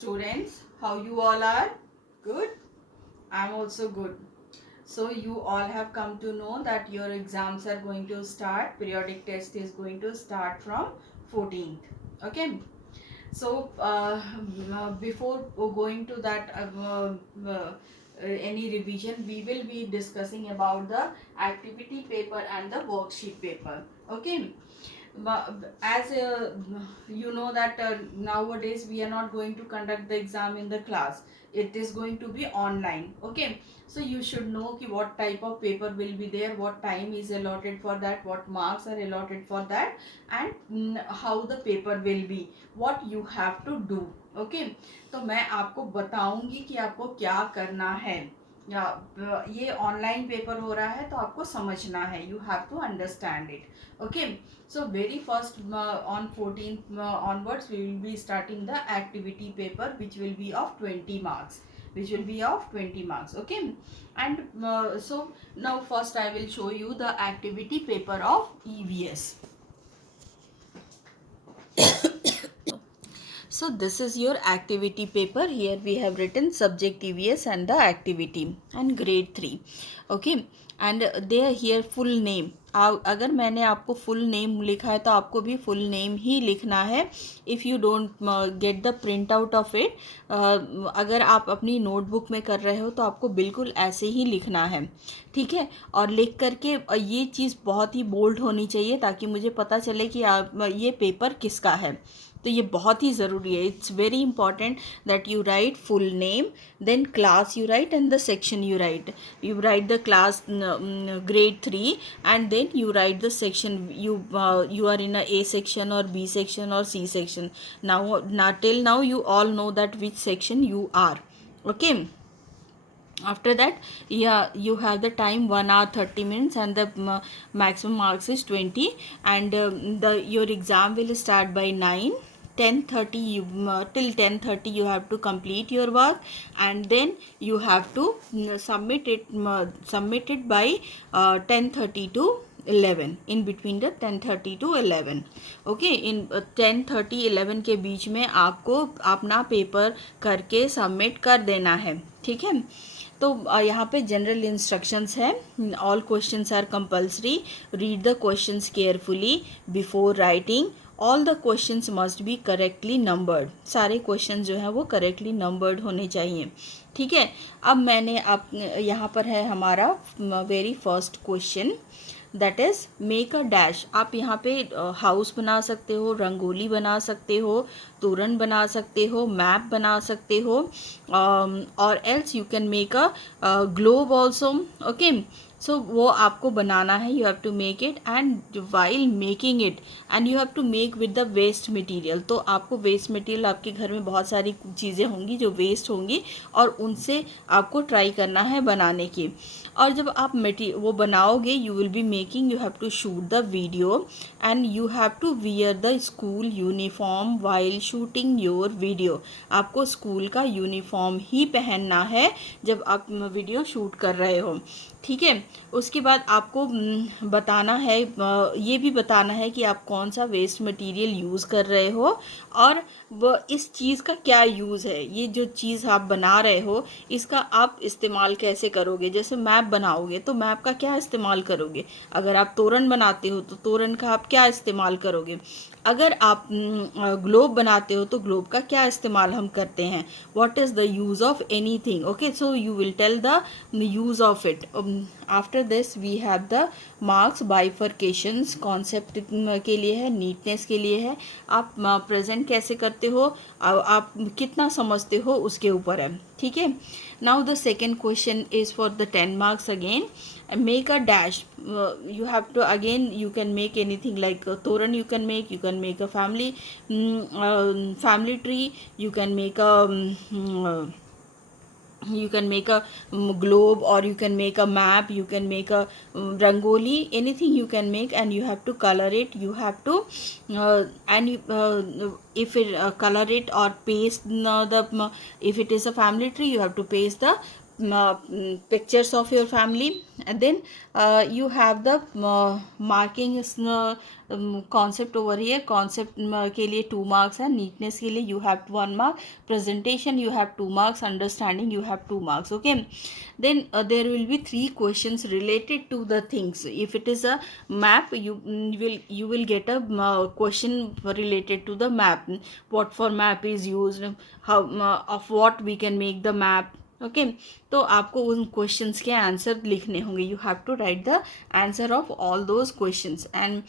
Students, how you all are? Good? I'm also good. So you all have come to know that your exams are going to start. Periodic test is going to start from 14th. Okay. So before going to that any revision, we will be discussing about the activity paper and the worksheet paper. Okay. As you know that nowadays we are not going to conduct the exam in the class. It is going to be online. Okay, so you should know ki what type of paper will be there, what time is allotted for that, what marks are allotted for that, and how the paper will be, what you have to do. Okay, तो मैं आपको बताऊंगी कि आपको क्या करना है. या ये ऑनलाइन पेपर हो रहा है तो आपको समझना है. You have to understand it. Okay, so very first on 14th onwards we will be starting the activity paper, which will be of 20 marks, okay. And so now first I will show you the activity paper of EVS. So this is your activity paper. Here we have written subject EVS and the activity and grade 3. Okay, and they are here full name. अगर मैंने आपको full name लिखा है तो आपको भी full name ही लिखना है. If you don't get the print out of it, अगर आप अपनी नोटबुक में कर रहे हो तो आपको बिल्कुल ऐसे ही लिखना है. ठीक है, और लिख करके ये चीज़ बहुत ही बोल्ड होनी चाहिए ताकि मुझे पता चले कि ये पेपर किसका है. तो ये बहुत ही ज़रूरी है. It's very important that you write full name, then class you write and the section you write. You write the class grade 3 and then you write the section. You are in a A section or B section or C section. Now till now you all know that which section you are. Okay, after that, yeah, you have the time 1 hour 30 minutes and the maximum marks is 20. And the your exam will start by 9. 10:30 you till 10:30 you have to complete your work, and then you have to submit it by 10:30 to 11. In between the 10:30 to 11. Okay, इन 10:30 11 के बीच में आपको अपना paper करके submit कर देना है. ठीक है, तो यहाँ पे जनरल इंस्ट्रक्शंस है. All questions are compulsory. Read the questions carefully before writing. All the questions must be correctly numbered. सारे क्वेश्चंस जो हैं वो करेक्टली नंबर्ड होने चाहिए. ठीक है, अब मैंने आप यहाँ पर है हमारा very first question, that is make a dash. आप यहाँ पे हाउस बना सकते हो, रंगोली बना सकते हो, तोरण बना सकते हो, मैप बना सकते हो, और else you can make a globe also. Okay, so वो आपको बनाना है. You have to make it, and while making it and you have to make with the waste material. तो आपको वेस्ट मटेरियल, आपके घर में बहुत सारी चीज़ें होंगी जो वेस्ट होंगी और उनसे आपको ट्राई करना है बनाने की. और जब आप वो बनाओगे, you will be making, you have to shoot the video and you have to wear the school uniform while shooting your video. आपको स्कूल का यूनिफॉर्म ही पहनना है जब आप वीडियो शूट कर रहे हो. ठीक है, उसके बाद आपको बताना है, ये भी बताना है कि आप कौन सा वेस्ट मटेरियल यूज़ कर रहे हो और वो इस चीज़ का क्या यूज़ है. ये जो चीज़ आप बना रहे हो इसका आप इस्तेमाल कैसे करोगे. जैसे मैप बनाओगे तो मैप का क्या इस्तेमाल करोगे. अगर आप तोरण बनाते हो तो तोरण का आप क्या इस्तेमाल करोगे. अगर आप ग्लोब बनाते हो तो ग्लोब का क्या इस्तेमाल हम करते हैं. What is the use of anything. Okay, so you will tell the use of it. After this we have the marks bifurcations. Concept के लिए है, नीटनेस के लिए है, आप प्रेजेंट कैसे करते हो, आप कितना समझते हो उसके ऊपर है. ठीक है, now the second question is for the 10 marks again. Make a dash. You have to, again you can make anything like a toran, you can make a family tree, you can make a globe, or you can make a map, you can make a rangoli, anything you can make, and you have to color it. You have to if it color it or paste the if it is a family tree, you have to paste the pictures of your family, and then you have the marking concept over here. Concept के लिए 2 marks है, neatness के लिए you have 1 mark, presentation you have 2 marks, understanding you have 2 marks. Okay, then there will be 3 questions related to the things. If it is a map, you will get a question related to the map. What for map is used, how of what we can make the map. Okay तो आपको उन questions के answer लिखने होंगे. You have to write the answer of all those questions, and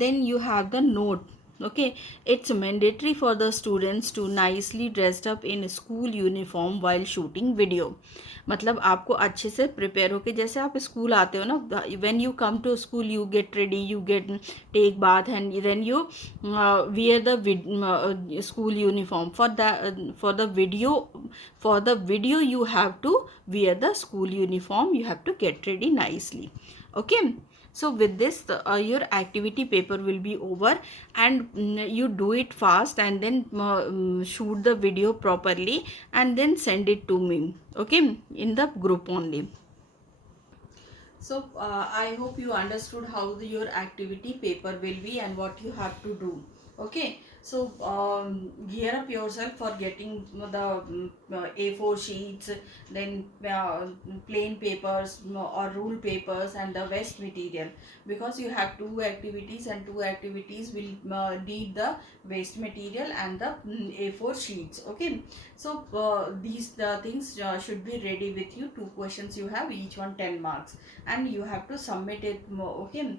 then you have the note. Okay, it's mandatory for the students to nicely dressed up in school uniform while shooting video. मतलब आपको अच्छे से prepare होके, जैसे आप school आते हो ना, when you come to school you get ready, you get take bath, and then you wear the school uniform. For the video you have to wear the school uniform, you have to get ready nicely. Okay, so with this your activity paper will be over, and you do it fast, and then shoot the video properly, and then send it to me, okay, in the group only. So I hope you understood how your activity paper will be and what you have to do. Okay, so gear up yourself for getting the A4 sheets, then plain papers or rule papers, and the waste material, because you have 2 activities, and 2 activities will need the waste material and the A4 sheets. Okay, so these things should be ready with you. 2 questions you have, each one 10 marks, and you have to submit it. Okay,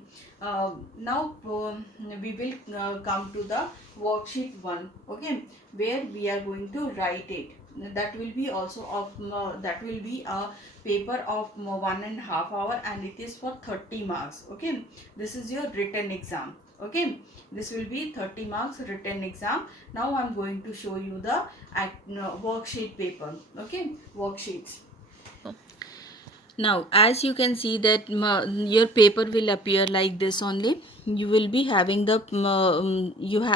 now we will come to the worksheet 1. Okay, where we are going to write it. That will be also of that will be a paper of 1.5 hour, and it is for 30 marks. Okay, this is your written exam. Okay, this will be 30 marks written exam. Now I am going to show you the worksheet paper. Okay, worksheets. Now as you can see that your paper will appear like this only. You will be having the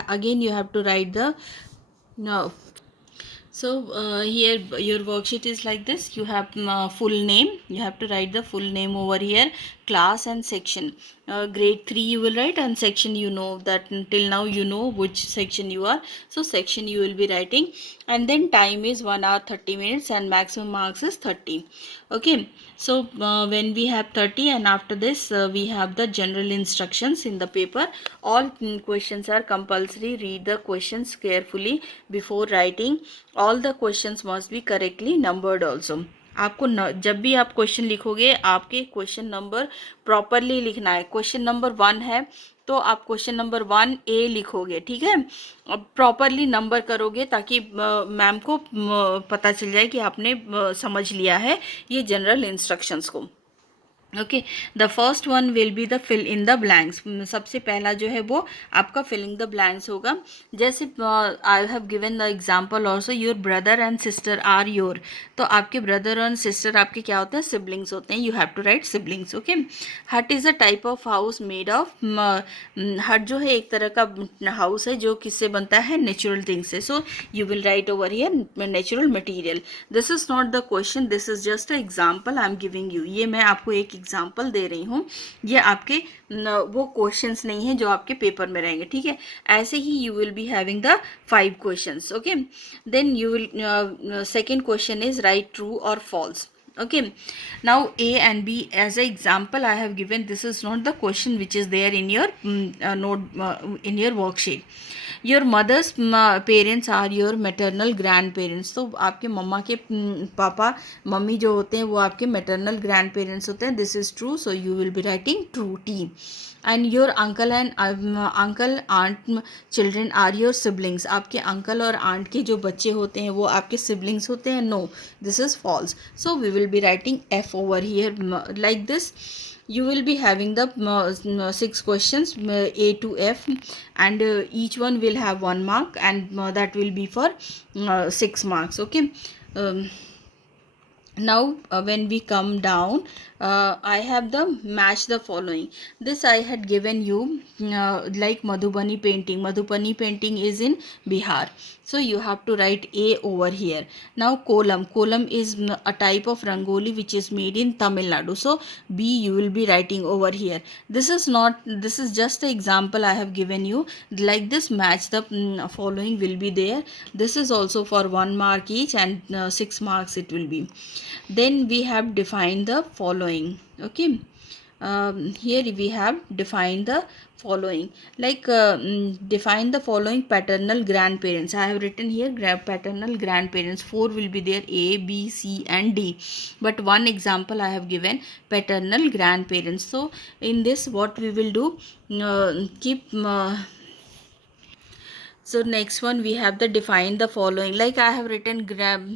again you have to write the so here your worksheet is like this. You have full name, you have to write the full name over here, class and section. Grade 3 you will write, and section, you know that till now you know which section you are, so section you will be writing. And then time is 1 hour 30 minutes, and maximum marks is 30. Okay, so when we have 30, and after this we have the general instructions in the paper. All questions are compulsory. Read the questions carefully before writing. All the questions must be correctly numbered also. आपको जब भी आप question लिखोगे, आपके question number properly लिखना है. Question number 1 है तो आप क्वेश्चन नंबर 1A लिखोगे, ठीक है. अब प्रॉपरली नंबर करोगे ताकि मैम को पता चल जाए कि आपने समझ लिया है ये जनरल इंस्ट्रक्शंस को. Okay, the first one will be the fill in the blanks. सबसे पहला जो है वो आपका फिलिंग द ब्लैंक्स होगा. जैसे I have given the example also, your brother and sister are your. तो आपके ब्रदर और सिस्टर आपके क्या होते हैं, सिबलिंग्स होते हैं. You have to write siblings. Okay, hut is a type of house made of, hut जो है एक तरह का हाउस है जो किससे बनता है, नेचुरल थिंग्स से. सो you will write over here natural material. This is not the question, this is just a example I am giving you. ये मैं आपको एक एग्जाम्पल दे रही हूँ, ये आपके वो क्वेश्चंस नहीं है जो आपके पेपर में रहेंगे, ठीक है. ऐसे ही you will be having the 5 questions. Okay, then you will second question is right true और false. Okay, now A and B as an example I have given. This is not the question which is there in your note in your worksheet. Your mother's parents are your maternal grandparents. तो आपके मम्मा के papa mummy जो होते हैं वो आपके maternal grandparents होते हैं. This is true, so you will be writing true T. And your uncle and uncle aunt children are your siblings. आपके अंकल और आंट के जो बच्चे होते हैं वो आपके siblings होते हैं. No, this is false. So we will be writing F over here like this. You will be having the 6 questions A to F, and each one will have 1 mark, and that will be for 6 marks. Okay. Now when we come down, I have the match the following. This I had given you like Madhubani painting. Madhubani painting is in Bihar. So you have to write A over here. Now kolam. Kolam is a type of rangoli which is made in Tamil Nadu. So B you will be writing over here. This is not, this is just an example I have given you. Like this match the following will be there. This is also for 1 mark each, and 6 marks it will be. Then we have defined the following. Okay, here we have defined the following, like define the following paternal grandparents. I have written here paternal grandparents. 4 will be there, A, B, C and D, but one example I have given paternal grandparents. So in this what we will do, keep so next one we have the define the following, like I have written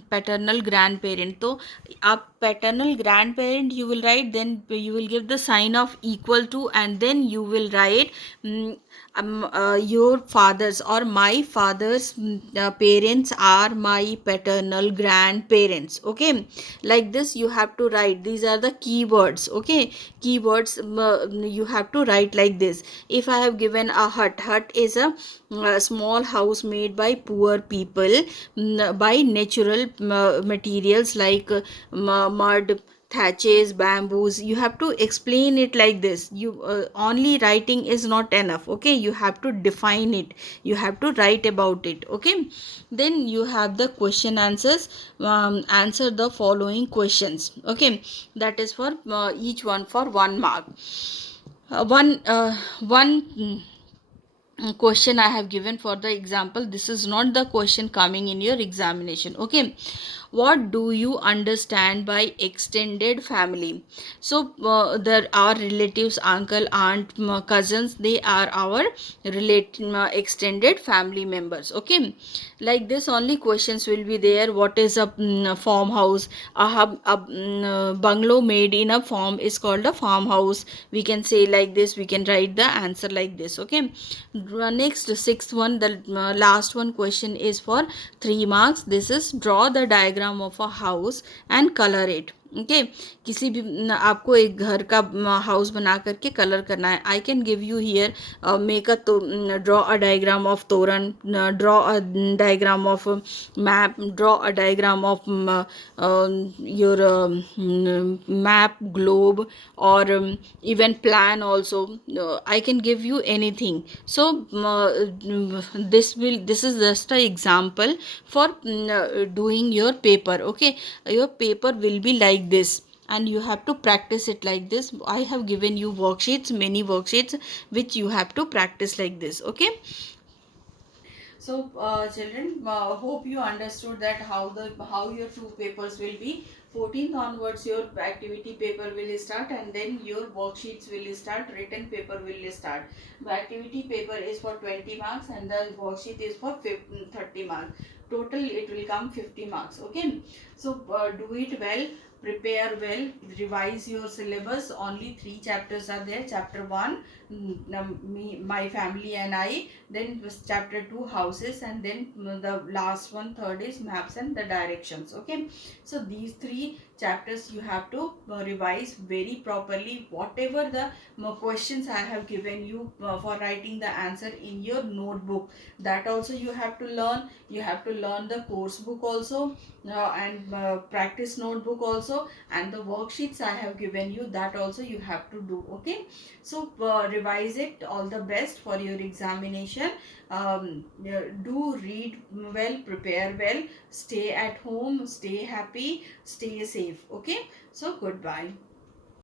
paternal grandparent. So up paternal grandparent you will write, then you will give the sign of equal to, and then you will write your father's or my father's parents are my paternal grandparents. Okay, like this you have to write. These are the keywords. Okay, keywords you have to write like this. If I have given a hut, hut is a small house made by poor people by natural materials like mud, thatches, bamboos. You have to explain it like this. You only writing is not enough. Okay, you have to define it, you have to write about it. Okay, then you have the question answers. Answer the following questions. Okay, that is for each one for 1 mark. One question I have given for the example. This is not the question coming in your examination. Okay, what do you understand by extended family? So there are relatives, uncle, aunt, cousins, they are our extended family members. Okay, like this only questions will be there. What is a farmhouse? A bungalow made in a farm is called a farmhouse. We can say like this, we can write the answer like this. Okay, next sixth one, the last one question is for 3 marks. This is draw the diagram of a house and color it. Okay किसी भी आपको एक घर का house बना करके colour करना है. I can give you here make a draw a diagram of toran, draw a diagram of map, draw a diagram of your map, globe, or even plan also. I can give you anything. So this is just an example for doing your paper. Okay, your paper will be like this, and you have to practice it like this. I have given you worksheets, many worksheets, which you have to practice like this. Okay, so children, hope you understood that how your two papers will be. 14th onwards your activity paper will start, and then your worksheets will start, written paper will start. The activity paper is for 20 marks and the worksheet is for 30 marks. Total it will come 50 marks. Okay, so do it well, prepare well, revise your syllabus. Only 3 chapters are there. Chapter 1, me, my family and I, then chapter 2, houses, and then the last one, third is maps and the directions. Okay, so these 3 chapters you have to revise very properly. Whatever the questions I have given you for writing the answer in your notebook, that also you have to learn. You have to learn the course book also, and practice notebook also, and the worksheets I have given you, that also you have to do. Okay, so revise it. All the best for your examination. Do read well, prepare well, stay at home, stay happy, stay safe. Okay, so goodbye.